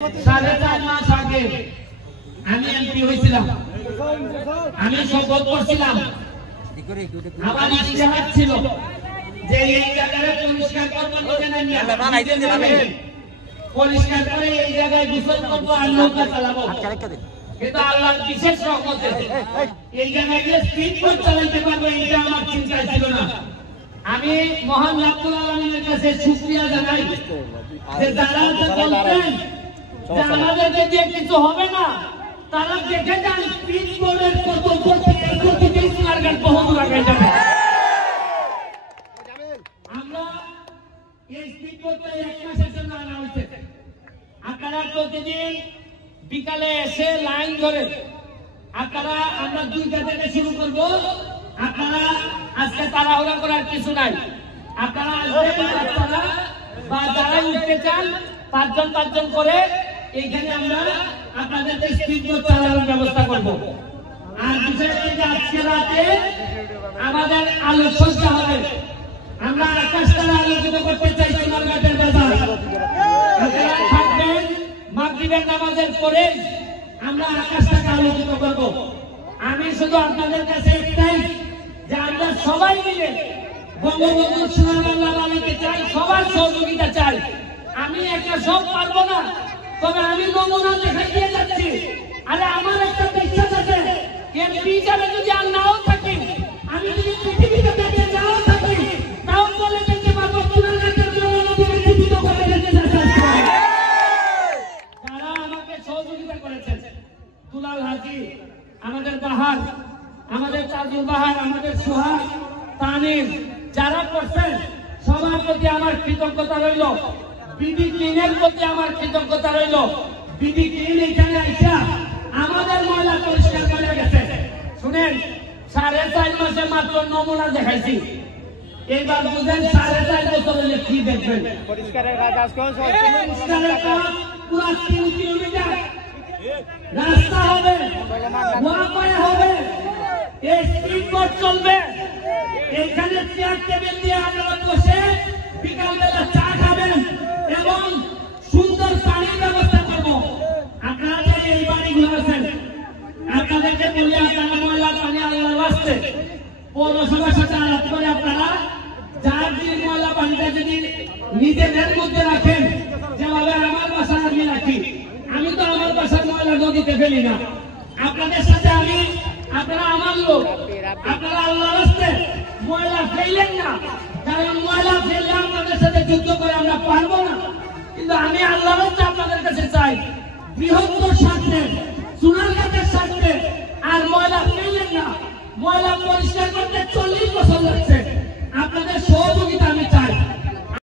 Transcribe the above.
4.5 মাস আগে আমি এমপি হয়েছিলাম। আমি শপথ করছিলাম, আমার ইতিহাস ছিল যে এই জায়গায় পরিষ্কার করবো, পরিষ্কার করে এই জায়গায় গোসল করবো আর নৌকা চালাবো। কিন্তু আল্লাহর বিশেষ রহমতে এই জায়গায় গিয়ে স্পিড বোট চালাইতে পারবো, এটা আমার চিন্তায় ছিল না। আমি মহান রাব্বুল আলামিনের কাছে শুকরিয়া জানাই যে যারা বলতেন যে আমাদেরকে দিয়ে কিছু হবে না, তারা দেখে যান স্পিড বোর্ডের কত প্রতিটি টার্গেট বহু লাগাই যাবে। আমরা এই স্পিড বোর্ডটা 1 মাসের জন্য আনা হয়েছে। আপনারা প্রতিদিন বিকালে এসে লাইন ধরে আপনারা, আমরা 2টা থেকে শুরু করব। আপনারা আজকে তাড়াহুড়া করার কিছু নাই। আপনারা আসবেন, আপনারা বা যারা উঠতে চান 5 জন করে এইখানে আমরা আপনাদেরকে স্পিড বোট চালানোর ব্যবস্থা করব। আর বিশেষ করে আজকে রাতে আমাদের আলোকসজ্জা হবে। আমরা আকাশটাকে আলোকিত করতে চাই সোনারঘাটের বাজার। আপনারা থাকবেন, মাগরিবের নামাজের পরে আমরা আকাশটাকে আলোকিত করব। আমি শুধু আপনাদের কাছে একটাই, যে আমরা সবাই মিলে বঙ্গবন্ধু সোনার বাংলাকে চাই, সবার সহযোগিতা চাই। আমি একা সব পারবো না, তবে আমি নমুনা দেখাই দিয়ে যাচ্ছি। আরে আমার একটা বিশ্বাস আছে, এমপি হিসাবে যদি আর নাও থাকি, আমি যদি পৃথিবীতে বেঁচে যাও থাকি, তাও বলে যেতে পারবো সোনারঘাটের নদীকে জীবিত করে যেতে চাচ্ছি। যারা আমাকে সহযোগিতা করেছেন, দুলাল হাজি, আমাদের বাহার, আমাদের তাজুল বাহার, আমাদের সোহাগ, তানিম, যারা করছেন সবার প্রতি আমার কৃতজ্ঞতা রইল। বিডি ক্লিনের প্রতি আমার কৃতজ্ঞতা রইল। বিডি ক্লিন এখানে আইসা আমাদের ময়লা পরিষ্কার করে গেছে। শুনেন, 4.5 মাসে মাত্র নমুনা দেখাইছি। এবার বুঝেন 4.5 বছর হলে কি দেখবেন। পরিষ্কারের কাজ পুরো 3 কিলোমিটার রাস্তা হবে, ওয়াপায় হবে, এই স্পিড বোট চলবে। এখানে চেয়ার টেবিল দিয়ে আপনারা বসে বিকালবেলা চা খাবেন এবং সুন্দর পানির ব্যবস্থা করবো। আপনারা যে এই বাড়িগুলো আছেন, আপনাদেরকে বলি, আপনারা ময়লা পানি আল্লাহর ওয়াস্তে পৌরসভার সাথে আলাপ করে আপনারা যার যে ময়লা পানিটা যদি নিজেদের মধ্যে রাখেন, যেভাবে আমার বাসায় আমি রাখি। আমি তো আমার বাসার ময়লা নদীতে ফেলি না। আপনাদের সাথে আমি, আপনারা আমার লোক, আপনারা আল্লাহর রাস্তায় ময়লা ফেললেন না, কারণ ময়লা ফেললে আপনাদের সাথে যুদ্ধ করে আমরা পারবো না। কিন্তু আমি আল্লাহর রাস্তায় আপনাদের কাছে চাই, বৃহত্তর স্বার্থে